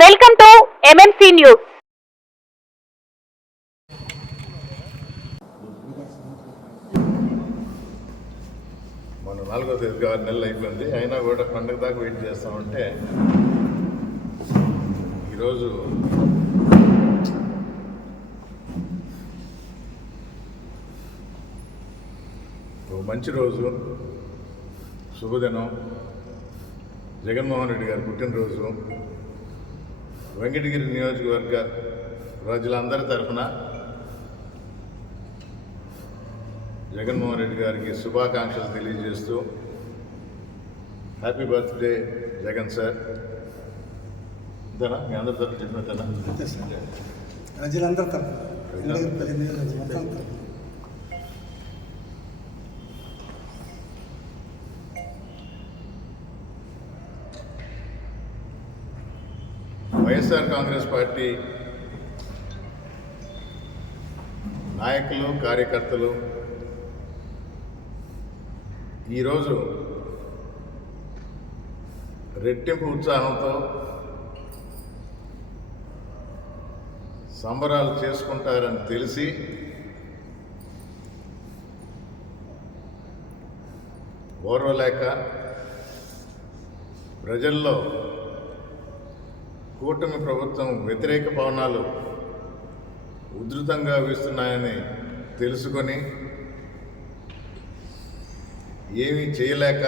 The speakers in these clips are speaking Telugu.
వెల్కమ్ టు ఎంఎంసీ న్యూస్ మన నాలుగో తేదీ ఆరు నెలలు అయిపోయింది. అయినా కూడా పండగ దాకా వెయిట్ చేస్తామంటే ఈరోజు మంచి రోజు శుభదినం. జగన్మోహన్ రెడ్డి గారి పుట్టినరోజు. వెంకటగిరి నియోజకవర్గ ప్రజలందరి తరఫున జగన్మోహన్ రెడ్డి గారికి శుభాకాంక్షలు తెలియజేస్తూ హ్యాపీ బర్త్డే జగన్ సార్. ఇంతనా మీ అందరి తరఫున చెప్పినట్టేనా? ప్రజలందరి తరఫున ఎన్నికల ప్రతినిధులు మొత్తం తరఫున వైఎస్ఆర్ కాంగ్రెస్ పార్టీ నాయకులు కార్యకర్తలు ఈరోజు రెట్టింపు ఉత్సాహంతో సంబరాలు చేసుకుంటారని తెలిసి ఓర్వలేక ప్రజల్లో కూటమి ప్రభుత్వం వ్యతిరేక పవనాలు ఉధృతంగా వీస్తున్నాయని తెలుసుకొని ఏమీ చేయలేక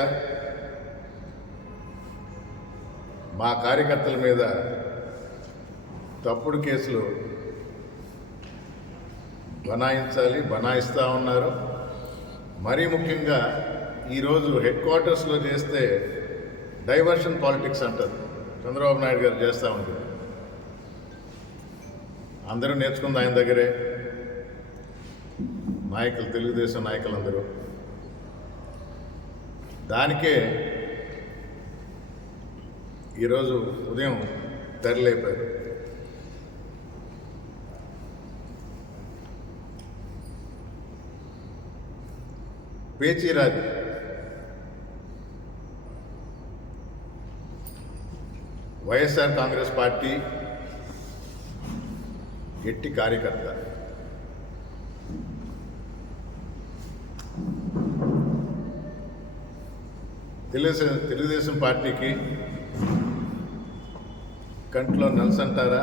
మా కార్యకర్తల మీద తప్పుడు కేసులు బనాయించాలి బనాయిస్తూ ఉన్నారు. మరీ ముఖ్యంగా ఈరోజు హెడ్ క్వార్టర్స్లో చేస్తే డైవర్షన్ పాలిటిక్స్ అంటారు చంద్రబాబు నాయుడు గారు చేస్తూ ఉంటారు అందరూ నేర్చుకుంది ఆయన దగ్గరే. నాయకులు తెలుగుదేశం నాయకులందరూ. దానికే ఈరోజు ఉదయం తెరలేపారు. పేచీరాజు వైఎస్ఆర్ కాంగ్రెస్ పార్టీ గట్టి కార్యకర్త. తెలుగుదేశం తెలుగుదేశం పార్టీకి కంట్లో నలసంటారా అంటారా?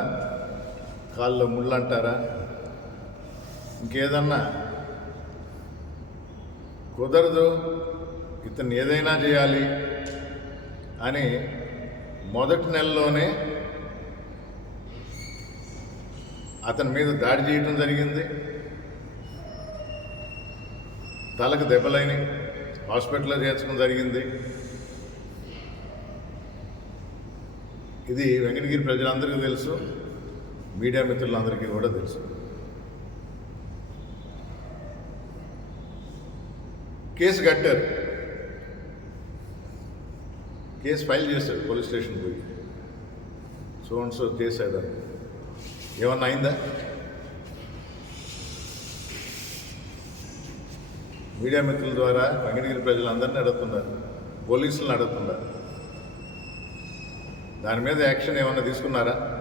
కాళ్ళలో ముళ్ళు అంటారా? ఇంకేదన్నా కుదరదు ఇతను ఏదైనా చేయాలి అని మొదటి నెలలోనే అతని మీద దాడి చేయడం జరిగింది. తలకు దెబ్బలైన హాస్పిటల్లో చేర్చడం జరిగింది. ఇది వెంకటగిరి ప్రజలందరికీ తెలుసు మీడియా మిత్రులందరికీ కూడా తెలుసు. కేసు కట్టారు. కేసు ఫైల్ చేశాడు పోలీస్ స్టేషన్ పోయి. సో అండ్ సో చేశాడు అని ఏమన్నా అయిందా? మీడియా మిత్రుల ద్వారా వెంకటగిరి ప్రజలందరినీ అడుగుతున్నారు. పోలీసులను అడుగుతున్నారు. దాని మీద యాక్షన్ ఏమన్నా తీసుకున్నారా?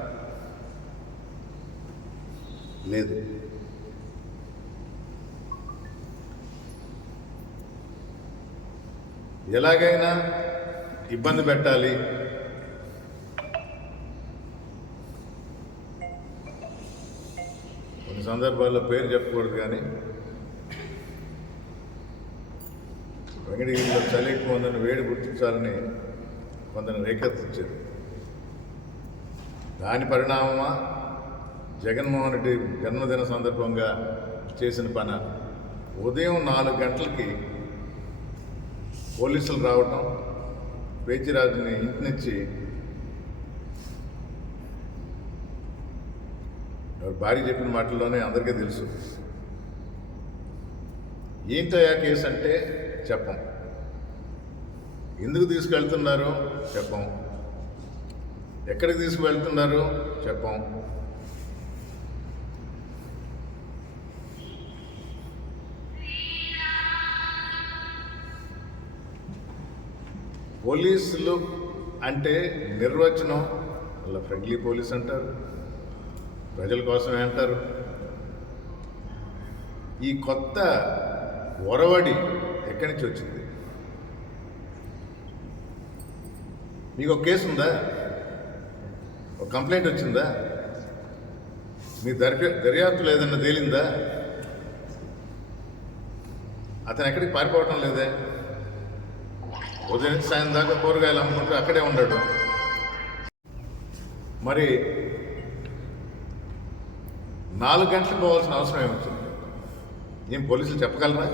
లేదు. ఎలాగైనా ఇబ్బంది పెట్టాలి. కొన్ని సందర్భాల్లో పేరు చెప్పకూడదు కానీ వెంకటగిరిలో చలి ఎక్కువ ఉందని వేడి గుర్తించాలని కొందరిని రేకెత్తించారు దాని పరిణామమా? జగన్మోహన్ రెడ్డి జన్మదిన సందర్భంగా చేసిన పని ఉదయం నాలుగు గంటలకి పోలీసులు రావటం పేచిరాజుని ఇంటి నుంచి భార్య చెప్పిన మాటల్లోనే అందరికీ తెలుసు. ఏంటయా కేసు అంటే చెప్పం. ఎందుకు తీసుకెళ్తున్నారు? చెప్పం. ఎక్కడికి తీసుకువెళ్తున్నారు? చెప్పం. పోలీసులు అంటే నిర్వచనం వాళ్ళ ఫ్రెండ్లీ పోలీస్ అంటారు ప్రజల కోసమే అంటారు. ఈ కొత్త ఒరవడి ఎక్కడి నుంచి వచ్చింది? మీకు ఒక కేసు ఉందా? ఒక కంప్లైంట్ వచ్చిందా? మీ దర్య దర్యాప్తులో ఏదన్నా తేలిందా? అతను ఎక్కడికి పారిపోవటం లేదే? ఉదయం సాయం దాకా కూరగాయలు అమ్ముకుంటూ అక్కడే ఉండడు. మరి నాలుగు గంటలు పోవాల్సిన అవసరం ఏమవుతుంది ఏం పోలీసులు చెప్పగలరా?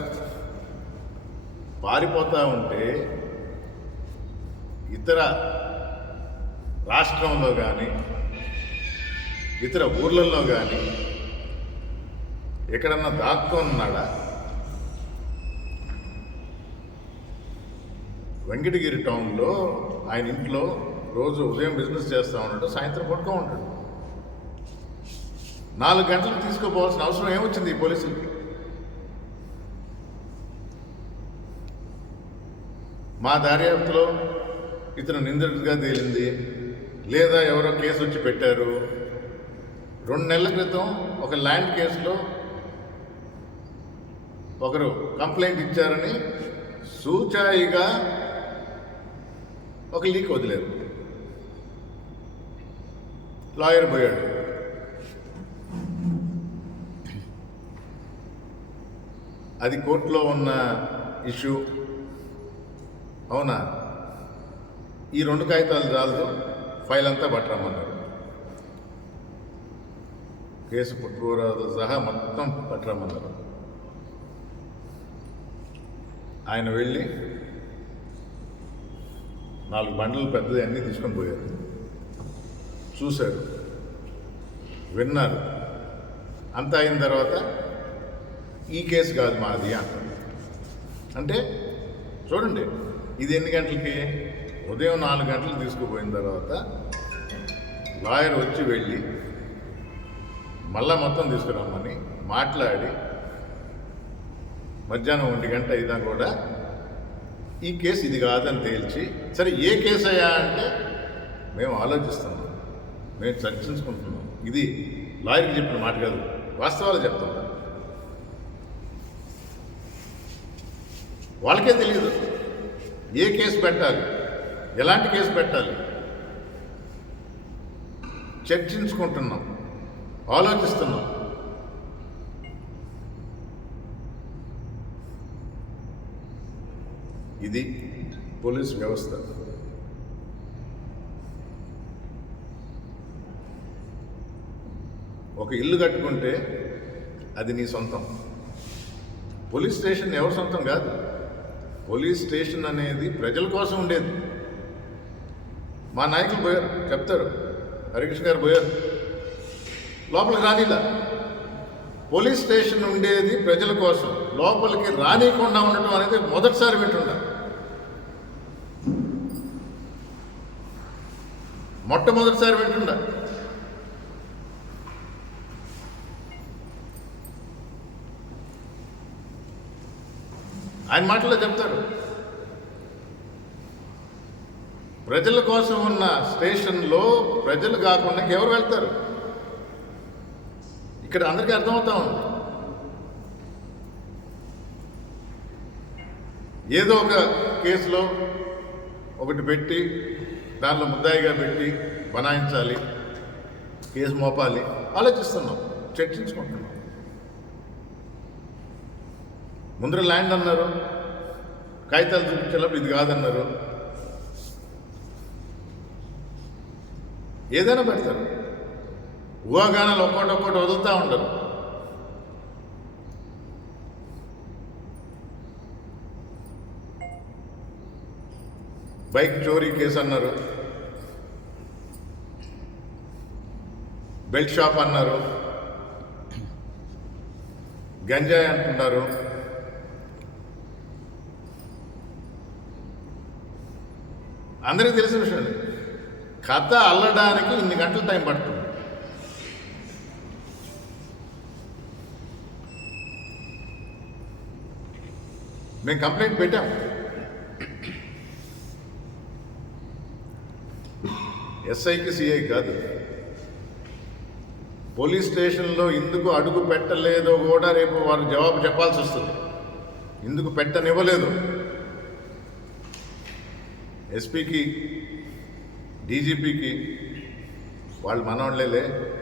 పారిపోతా ఉంటే ఇతర రాష్ట్రంలో కానీ ఇతర ఊర్లలో కానీ ఎక్కడన్నా దాక్కున్నాడా? వెంకటగిరి టౌన్లో ఆయన ఇంట్లో రోజు ఉదయం బిజినెస్ చేస్తూ ఉంటాడు సాయంత్రం పడుకో ఉంటాడు. నాలుగు గంటలకు తీసుకోపోవాల్సిన అవసరం ఏమొచ్చింది ఈ పోలీసులకి? మా దర్యాప్తులో ఇతను నిందితుడిగా తేలింది లేదా ఎవరో కేసు వచ్చి పెట్టారు. రెండు నెలల క్రితం ఒక ల్యాండ్ కేసులో ఒకరు కంప్లైంట్ ఇచ్చారని సూచాయిగా ఒక లీక్ వదిలేరు లాయర్ పోయాడు. అది కోర్టులో ఉన్న ఇష్యూ. అవునా? ఈ రెండు కాగితాలు చాలదు ఫైల్ అంతా పట్టరమ్మన్నారు కేసు పుట్టుకోరాదు సహా మొత్తం పట్టరమ్మన్నారు ఆయన వెళ్ళి నాలుగు బండ్లు పెద్దది అన్నీ తీసుకొని పోయారు. చూశారు. విన్నారు. అంతా అయిన తర్వాత ఈ కేసు కాదు మాది అంటారు. అంటే చూడండి ఇది ఎన్ని గంటలకి? ఉదయం నాలుగు గంటలు తీసుకుపోయిన తర్వాత లాయర్ వచ్చి వెళ్ళి మళ్ళా మొత్తం తీసుకురమ్మని మాట్లాడి మధ్యాహ్నం ఒంటి గంట అయినా కూడా ఈ కేసు ఇది కాదని తేల్చి సరే ఏ కేసు అయ్యా అంటే మేము ఆలోచిస్తున్నాం మేము చర్చించుకుంటున్నాం. ఇది లాయర్కి చెప్పిన మాట కాదు వాస్తవాలు చెప్తున్నా. వాళ్ళకే తెలియదు ఏ కేసు పెట్టాలి ఎలాంటి కేసు పెట్టాలి. చర్చించుకుంటున్నాం ఆలోచిస్తున్నాం. ఇది పోలీస్ వ్యవస్థ. ఒక ఇల్లు కట్టుకుంటే అది నీ సొంతం. పోలీస్ స్టేషన్ ఎవరి సొంతం కాదు. పోలీస్ స్టేషన్ అనేది ప్రజల కోసం ఉండేది. మా నాయకులు పోయారు చెప్తారు. హరికృష్ణ గారు పోయారు. లోపలికి రానిలా పోలీస్ స్టేషన్ ఉండేది ప్రజల కోసం. లోపలికి రానియకుండా ఉండటం అనేది మొదటిసారి వింటున్నా మొట్టమొదటిసారి వింటుండ. ఆయన మాటల్లో చెప్తారు. ప్రజల కోసం ఉన్న స్టేషన్లో ప్రజలు కాకుండా ఎవరు వెళ్తారు? ఇక్కడ అందరికీ అర్థమవుతా ఉంది. ఏదో ఒక కేసులో ఒకటి పెట్టి దానిలో ముద్దాయిగా పెట్టి బనాయించాలి కేసు మోపాలి ఆలోచిస్తున్నాం చర్చించుకుంటున్నాం. ముందర ల్యాండ్ అన్నారు కాగితాలు చూపించేటప్పుడు ఇది కాదన్నారు. ఏదైనా పెడతారు. ఊహాగానాలు ఒక్కోటి ఒక్కోటి వదులుతూ ఉండరు. బైక్ చోరీ కేసు అన్నారు. బెల్ట్ షాప్ అన్నారు. గంజాయి అంటున్నారు. అందరికీ తెలిసిన విషయం కథ అల్లడానికి ఇన్ని గంటలు టైం పడుతుంది. మేము కంప్లైంట్ పెట్టాం. ఎస్ఐకి సిఐ కాదు. పోలీస్ స్టేషన్లో ఎందుకు అడుగు పెట్టలేదో కూడా రేపు వారు జవాబు చెప్పాల్సి వస్తుంది. ఎందుకు పెట్టనివ్వలేదు. ఎస్పీకి డీజీపీకి వాళ్ళు మనవాళ్ళేలే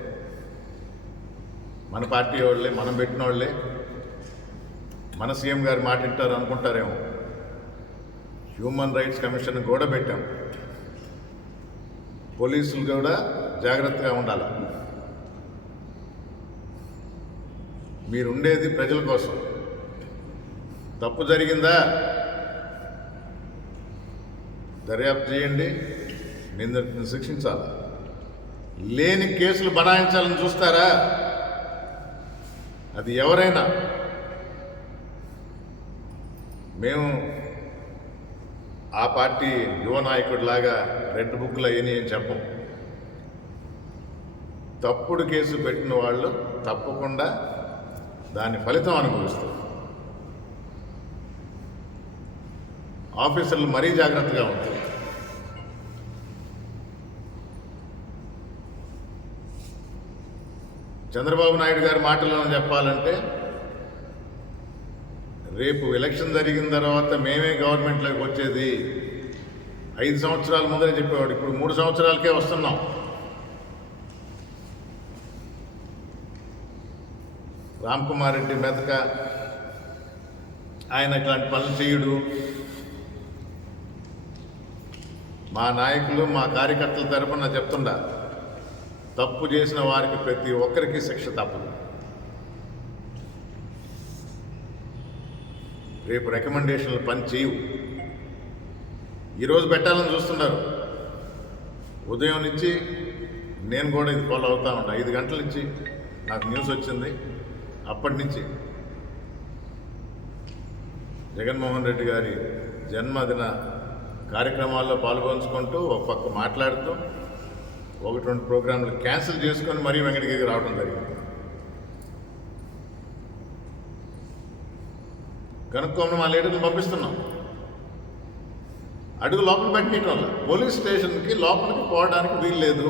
మన పార్టీ వాళ్ళే మనం పెట్టిన వాళ్ళే. మన సీఎం గారు మాట అనుకుంటారేమో. హ్యూమన్ రైట్స్ కమిషన్ కూడా పెట్టాం. పోలీసులు కూడా జాగ్రత్తగా ఉండాలి. మీరుండేది ప్రజల కోసం. తప్పు జరిగిందా? దర్యాప్తు చేయండి. నిందితులను శిక్షించాలి. లేని కేసులు బనాయించాలని చూస్తారా? అది ఎవరైనా? మేము ఆ పార్టీ యువ నాయకుడిలాగా రెడ్ బుక్లు అయ్యని అని చెప్పం. తప్పుడు కేసు పెట్టిన వాళ్ళు తప్పకుండా దాని ఫలితం అనుభవిస్తారు. ఆఫీసర్లు మరీ జాగ్రత్తగా ఉంటారు చంద్రబాబు నాయుడు గారి మాటలను చెప్పాలంటే రేపు ఎలక్షన్ జరిగిన తర్వాత మేమే గవర్నమెంట్లోకి వచ్చేది. ఐదు సంవత్సరాల ముందరే చెప్పేవాడు ఇప్పుడు మూడు సంవత్సరాలకే వస్తున్నాం. రామ్ కుమార్ రెడ్డి మెతక ఆయన ఇట్లాంటి పనులు చేయుడు. మా నాయకులు మా కార్యకర్తల తరపున చెప్తుండ తప్పు చేసిన వారికి ప్రతి ఒక్కరికి శిక్ష తప్పదు. రేపు రికమెండేషన్లు పని చేయవు ఈరోజు పెట్టాలని చూస్తున్నారు. ఉదయం నుంచి నేను కూడా ఇది ఫాలో అవుతా ఉంటా. ఐదు గంటల నుంచి నాకు న్యూస్ వచ్చింది. అప్పటి నుంచి జగన్మోహన్ రెడ్డి గారి జన్మదిన కార్యక్రమాల్లో పాల్గొంచుకుంటూ ఒక పక్క మాట్లాడుతూ ఒకటి రెండు ప్రోగ్రాంలు క్యాన్సిల్ చేసుకొని మరీ వెంకటగిరికి రావడం జరిగింది. కనుక్కోమని మా లీడర్ని పంపిస్తున్నాం. అడుగు లోపల పెట్టడం వల్ల పోలీస్ స్టేషన్కి లోపలికి పోవడానికి వీలు లేదు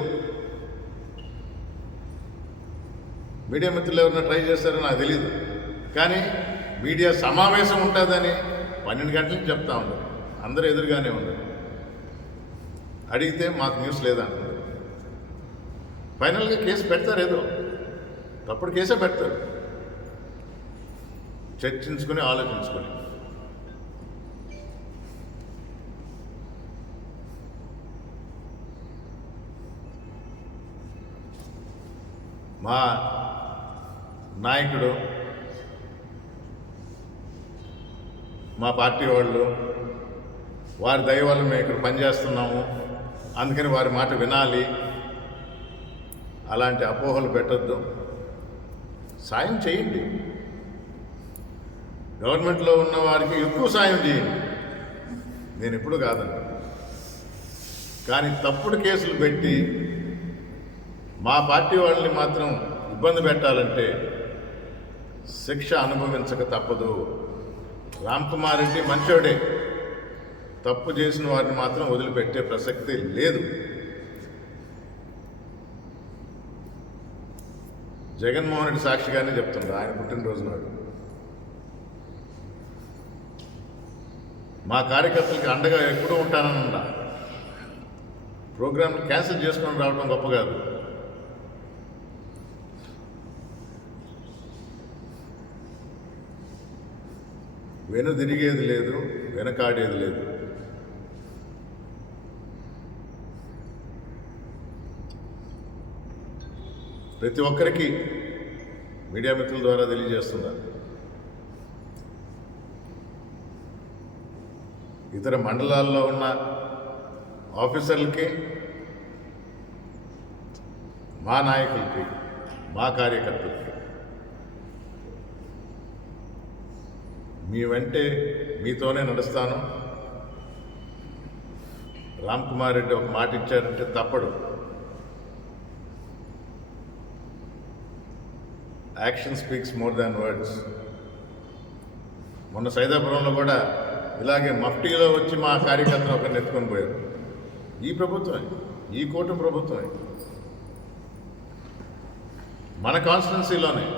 మీడియా మిత్రులు ఎవరైనా ట్రై చేస్తారో నాకు తెలియదు కానీ మీడియా సమావేశం ఉంటుందని పన్నెండు గంటలకు చెప్తా ఉండదు అందరూ ఎదురుగానే ఉండరు అడిగితే మాకు న్యూస్ లేదంటున్నారు ఫైనల్గా కేసు పెడతారు ఏదో. తప్పుడు కేసే పెడతారు. చర్చించుకుని ఆలోచించుకొని మా నాయకుడు మా పార్టీ వాళ్ళు వారి దయ వల్ల మేము ఇక్కడ పనిచేస్తున్నాము. అందుకని వారి మాట వినాలి. అలాంటి అపోహలు పెట్టొద్దు. సాయం చేయండి. గవర్నమెంట్లో ఉన్న వారికి ఎక్కువ సాయం చేయండి. నేను ఎప్పుడు కాదండి కానీ తప్పుడు కేసులు పెట్టి మా పార్టీ వాళ్ళని మాత్రం ఇబ్బంది పెట్టాలంటే శిక్ష అనుభవించక తప్పదు. రామ్ కుమార్ రెడ్డి మంచోడే. తప్పు చేసిన వారిని మాత్రం వదిలిపెట్టే ప్రసక్తి లేదు. జగన్మోహన్ రెడ్డి సాక్షిగానే చెప్తున్నారు ఆయన పుట్టినరోజు నాడు. మా కార్యకర్తలకి అండగా ఎప్పుడూ ఉంటానన్నా ప్రోగ్రామ్ క్యాన్సిల్ చేసుకొని రావడం గొప్ప కాదు. వెను తిరిగేది లేదు వెనకాడేది లేదు. ప్రతి ఒక్కరికి మీడియా మిత్రుల ద్వారా తెలియజేస్తున్నారు ఇతర మండలాల్లో ఉన్న ఆఫీసర్లకి మా నాయకులకి మా కార్యకర్తలకి. మీ వెంటే మీతోనే నడుస్తాను. రామ్ కుమార్ రెడ్డి ఒక మాట ఇచ్చారంటే తప్పడు. Action speaks more than words మొన్న సైదాపురంలో కూడా ఇలాగే మఫ్టీలో వచ్చి మా కార్యకర్తలు ఒకరిని ఎత్తుకొని పోయారు. ఈ ప్రభుత్వం ఈ కూటమి ప్రభుత్వమే. మన కాన్స్టిట్యున్సీలోనే.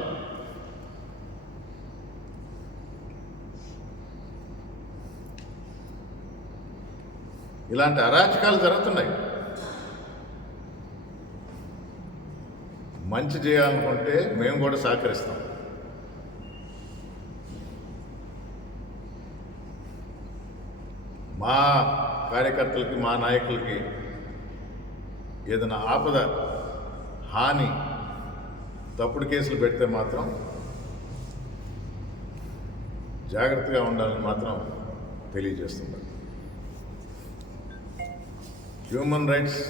ఇలాంటి అరాచకాలు జరుగుతున్నాయి. మంచి చేయాలనుకుంటే మేము కూడా సహకరిస్తాం. మా కార్యకర్తలకి మా నాయకులకి ఏదైనా ఆపద హాని తప్పుడు కేసులు పెడితే మాత్రం జాగ్రత్తగా ఉండాలని మాత్రం తెలియజేస్తున్నారు హ్యూమన్ రైట్స్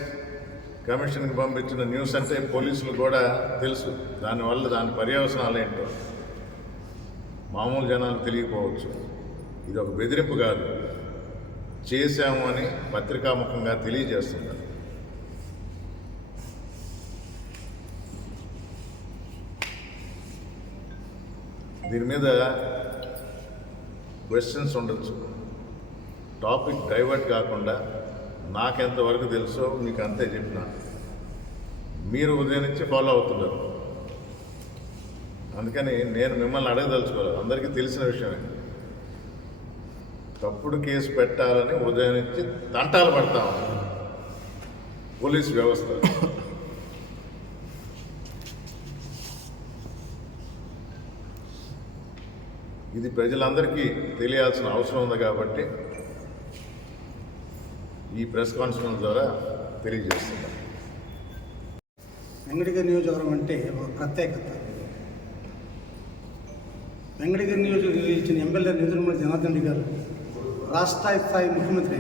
కమిషన్కి పంపించిన న్యూస్ అంటే పోలీసులు కూడా తెలుసు. దానివల్ల దాని పర్యవసనాలు ఏంటో మామూలు జనాలు తెలియకపోవచ్చు. ఇది ఒక బెదిరింపు కాదు. చేశాము అని పత్రికాముఖంగా తెలియజేస్తున్నారు. దీని మీద క్వశ్చన్స్ ఉండొచ్చు. టాపిక్ డైవర్ట్ కాకుండా నాకెంతవరకు తెలుసో మీకు అంతే చెప్పిన మీరు ఉదయం నుంచి ఫాలో అవుతున్నారు. అందుకని నేను మిమ్మల్ని అడగదలుచుకోలేదు. అందరికీ తెలిసిన విషయమే. తప్పుడు కేసు పెట్టాలని ఉదయం నుంచి తంటాలు పడతాం పోలీస్ వ్యవస్థ. ఇది ప్రజలందరికీ తెలియాల్సిన అవసరం ఉంది కాబట్టి ఈ ప్రెస్ కాన్ఫరెన్స్ ద్వారా తెలియజేస్తున్నాను వెంకటగిరి నియోజకవర్గం అంటే ఒక ప్రత్యేకత. వెంకటగిరి నియోజకవర్గం ఇచ్చిన ఎమ్మెల్యే నిధులమూల జనార్దన్ రెడ్డి గారు. రాష్ట్ర స్థాయి ముఖ్యమంత్రి.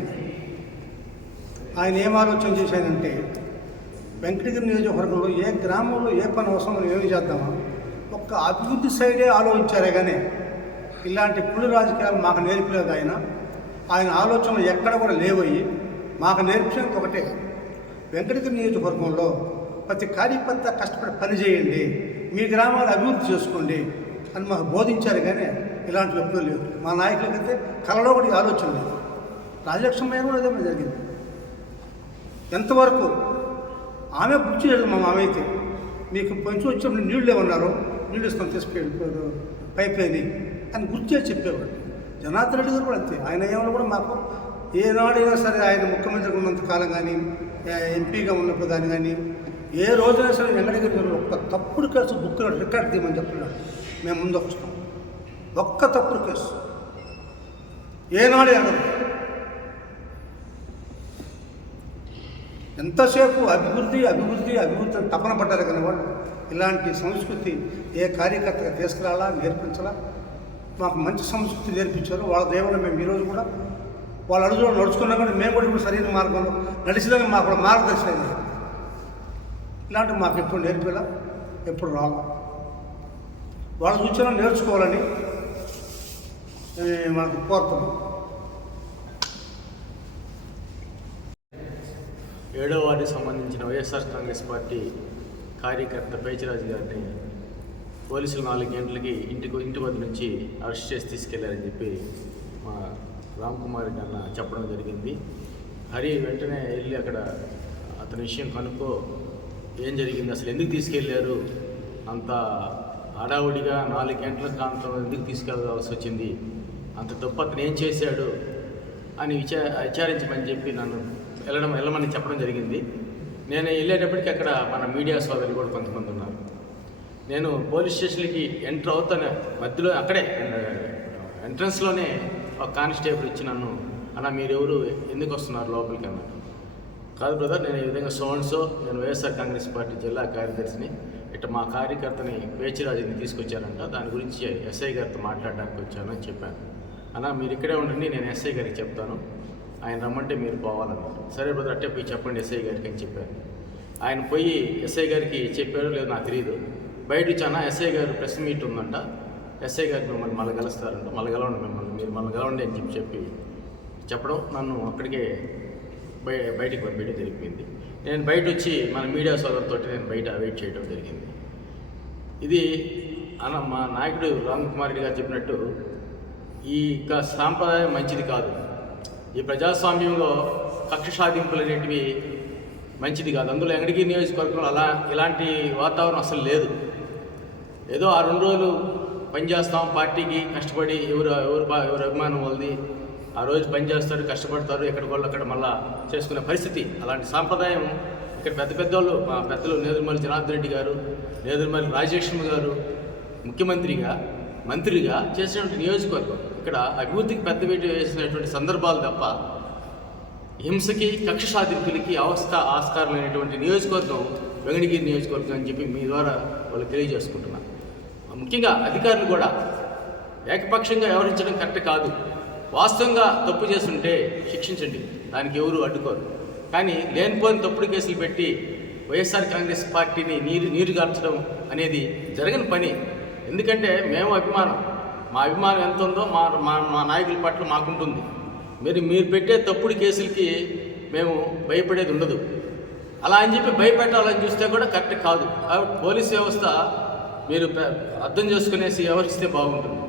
ఆయన ఏం ఆలోచన చేశానంటే వెంకటగిరి నియోజకవర్గంలో ఏ గ్రామంలో ఏ పని అవసరం మనం ఏమి చేద్దామా? ఒక్క అభివృద్ధి సైడే ఆలోచించారే కానీ ఇలాంటి పులి రాజకీయాలు మాకు నేర్పలేదు ఆయన. ఆయన ఆలోచనలు ఎక్కడ కూడా లేవయ్యి మాకు నేర్పించేది ఒకటే వెంకటగిరి నియోజకవర్గంలో ప్రతి కార్యకర్త కష్టపడి పనిచేయండి మీ గ్రామాలు అభివృద్ధి చేసుకోండి అని మాకు బోధించారు కానీ ఇలాంటివి ఎప్పుడూ లేవు. మా నాయకులకైతే కలలో కూడా ఈ ఆలోచన లేదు. రాజలక్ష్మయ్య కూడా అదే జరిగింది. ఎంతవరకు ఆమె బుక్ చేయలేదు మా మామయ్యకి. అయితే మీకు కొంచెం వచ్చినప్పుడు నీళ్ళు లేవన్నారు. నీళ్ళు ఇస్తాం తీసుకెళ్ళిపోయారు పైప్ అని అని గుర్తు చేసి చెప్పేవాడు జనార్దన్ రెడ్డి గారు కూడా అంతే. ఆయన ఏమైనా కూడా మాకు ఏనాడైనా సరే ఆయన ముఖ్యమంత్రిగా ఉన్నంత కాలం కానీ ఎంపీగా ఉన్నప్పుడు కానీ కానీ ఏ రోజైనా సరే వెంకటగిరి గారు ఒక్క తప్పుడు కేసు బుక్ రికార్డ్ తీయమని చెప్తున్నాడు. మేము ముందుకు వస్తాం. ఒక్క తప్పుడు కేసు. ఏనాడే అనదు ఎంతసేపు అభివృద్ధి అభివృద్ధి అభివృద్ధి అని తపన పడ్డారు కానీ వాళ్ళు. ఇలాంటి సంస్కృతి ఏ కార్యకర్తగా తీసుకురాలా నేర్పించాలా? మాకు మంచి సంస్కృతి నేర్పించారు. వాళ్ళ దేవుడు మేము ఈరోజు కూడా వాళ్ళ అడుగులో నడుచుకున్నా కూడా మేము కూడా ఇప్పుడు సరైన మార్గంలో నడిచిందని మాకు కూడా మార్గదర్శనం ఇలాంటివి మాకు ఎప్పుడు నేర్పేలా? ఎప్పుడు రాలా? వాళ్ళ సూచన నేర్చుకోవాలని మనకు కోరుతున్నాం ఏడో వార్డుకి సంబంధించిన వైఎస్ఆర్ కాంగ్రెస్ పార్టీ కార్యకర్త పేచిరాజు గారిని పోలీసులు నాలుగు గంటలకి ఇంటికి ఇంటి వద్ద నుంచి అరెస్ట్ చేసి తీసుకెళ్ళారని చెప్పి మా రామ్ కుమార్ అన్న చెప్పడం జరిగింది. హరి వెంటనే వెళ్ళి అక్కడ అతని విషయం కనుక్కో ఏం జరిగింది అసలు ఎందుకు తీసుకెళ్ళారు అంత హడావుడిగా నాలుగు గంటల ప్రాంతం ఎందుకు తీసుకెళ్ళవలసి వచ్చింది? అంత తప్పు అతను ఏం చేశాడు? అని విచా విచారించమని చెప్పి నన్ను వెళ్ళడం వెళ్ళమని చెప్పడం జరిగింది. నేను వెళ్ళేటప్పటికి అక్కడ మన మీడియా సోదరులు కూడా కొంతమంది ఉన్నారు. నేను పోలీస్ స్టేషన్కి ఎంటర్ అవుతాను మధ్యలో అక్కడే ఎంట్రన్స్లోనే ఒక కానిస్టేబుల్ ఇచ్చి నన్ను అన్న మీరెవరు? ఎందుకు వస్తున్నారు లోపలికి అన్నారు కాదు బ్రదర్ నేను ఈ విధంగా సోన్సో నేను వైఎస్ఆర్ కాంగ్రెస్ పార్టీ జిల్లా కార్యదర్శిని. ఇట్లా మా కార్యకర్తని పేచిరాజుని తీసుకొచ్చారంట. దాని గురించి ఎస్ఐ గారితో మాట్లాడడానికి వచ్చానని చెప్పాను. అన్నా మీరు ఇక్కడే ఉండండి నేను ఎస్ఐ గారికి చెప్తాను. ఆయన రమ్మంటే మీరు పోవాలన్నారు. సరే బ్రదర్ అట్టే పోయి చెప్పండి ఎస్ఐ గారికి అని చెప్పాను. ఆయన పోయి ఎస్ఐ గారికి చెప్పారో లేదో నాకు తెలియదు బయట వచ్చానా ఎస్ఐ గారు ప్రెస్ మీట్ ఉందంట. ఎస్ఐ గారు మిమ్మల్ని మళ్ళీ కలుస్తారంట. మళ్ళీ కలవండి మిమ్మల్ని మీరు మళ్ళీ కలవండి అని చెప్పి చెప్పి చెప్పడం నన్ను అక్కడికే బయ బయటికి పంపించడం జరిగింది నేను బయట వచ్చి మన మీడియా సోదరుతో నేను బయట వెయిట్ చేయడం జరిగింది. ఇది అన మా నాయకుడు రామ్ కుమార్ రెడ్డి గారు చెప్పినట్టు ఈ యొక్క సాంప్రదాయం మంచిది కాదు. ఈ ప్రజాస్వామ్యంలో కక్ష సాధింపులు అనేటివి మంచిది కాదు. అందులో ఎంగడికి నియోజకవర్గంలో అలా ఇలాంటి వాతావరణం అసలు లేదు. ఏదో ఆ రెండు రోజులు పనిచేస్తాం పార్టీకి కష్టపడి ఎవరు ఎవరు ఎవరు అభిమానం వాళ్ళది ఆ రోజు పని చేస్తారు కష్టపడతారు ఎక్కడికి వాళ్ళు అక్కడ మళ్ళా చేసుకునే పరిస్థితి. అలాంటి సాంప్రదాయం ఇక్కడ పెద్ద పెద్దోళ్ళు మా పెద్దలు నేదురుమల్లి జనార్దన్ రెడ్డి గారు నేదురుమల్లి రాజలక్ష్మి గారు ముఖ్యమంత్రిగా మంత్రిగా చేసినటువంటి నియోజకవర్గం. ఇక్కడ అభివృద్ధికి పెద్దపీట వేసినటువంటి సందర్భాలు తప్ప హింసకి కక్ష సాధింపులకి అవస్థ ఆస్కారం లేనటువంటి నియోజకవర్గం వెంకటగిరి నియోజకవర్గం అని చెప్పి మీ ద్వారా వాళ్ళు తెలియజేసుకుంటున్నాను. ముఖ్యంగా అధికారులు కూడా ఏకపక్షంగా వ్యవహరించడం కరెక్ట్ కాదు. వాస్తవంగా తప్పు చేస్తుంటే శిక్షించండి. దానికి ఎవరు అడ్డుకోరు. కానీ లేనిపోని తప్పుడు కేసులు పెట్టి వైఎస్ఆర్ కాంగ్రెస్ పార్టీని నీరు నీరు గార్చడం అనేది జరగని పని. ఎందుకంటే మేము అభిమానం. మా అభిమానం ఎంత ఉందో మా మా మా నాయకుల పట్ల మాకుంటుంది. మీరు మీరు పెట్టే తప్పుడు కేసులకి మేము భయపడేది ఉండదు. అలా అని చెప్పి భయపెట్టాలని చూస్తే కూడా కరెక్ట్ కాదు. పోలీస్ వ్యవస్థ మీరు అర్థం చేసుకునేసి వ్యవహరిస్తే బాగుంటుంది.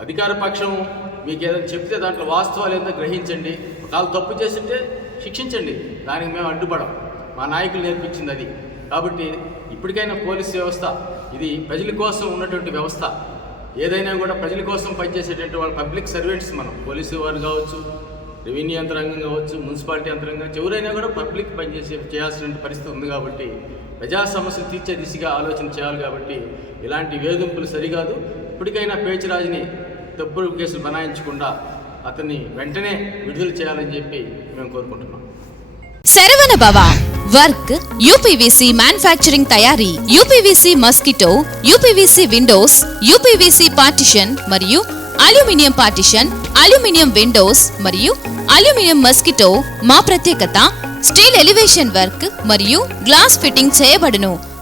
అధికార పక్షం మీకు ఏదైనా చెప్తే దాంట్లో వాస్తవాలు ఏందో గ్రహించండి. ఒకవేళ తప్పు చేస్తుంటే శిక్షించండి. దానికి మేము అడ్డుపడం మా నాయకులు నేర్పించింది అది. కాబట్టి ఇప్పటికైనా పోలీస్ వ్యవస్థ ఇది ప్రజల కోసం ఉన్నటువంటి వ్యవస్థ. ఏదైనా కూడా ప్రజల కోసం పనిచేసేటువంటి వాళ్ళ పబ్లిక్ సర్వెంట్స్ మనం పోలీసు వారు కావచ్చు రెవెన్యూ యంత్రాంగం కావచ్చు మున్సిపాలిటీ యంత్రాంగం ఎవరైనా కూడా పబ్లిక్ పనిచేసే చేయాల్సిన పరిస్థితి ఉంది కాబట్టి ప్రజా సమస్యలు తీర్చే దిశగా ఆలోచన చేయాలి కాబట్టి ఇలాంటి వేధింపులు సరికాదు. ఇప్పటికైనా పేచిరాజుని తప్పుడు కేసులు బనాయించకుండా అతన్ని వెంటనే విడుదల చేయాలని చెప్పి మేము కోరుకుంటున్నాం. Saravana Bhava work UPVC manufacturing తయారీ UPVC mosquito UPVC windows UPVC partition మరియు అల్యూమినియం పార్టిషన్ అల్యూమినియం విండోస్ మరియు అల్యూమినియం మస్కిటో మా ప్రత్యేకత స్టీల్ ఎలివేషన్ వర్క్ మరియు గ్లాస్ ఫిట్టింగ్ చేయబడును.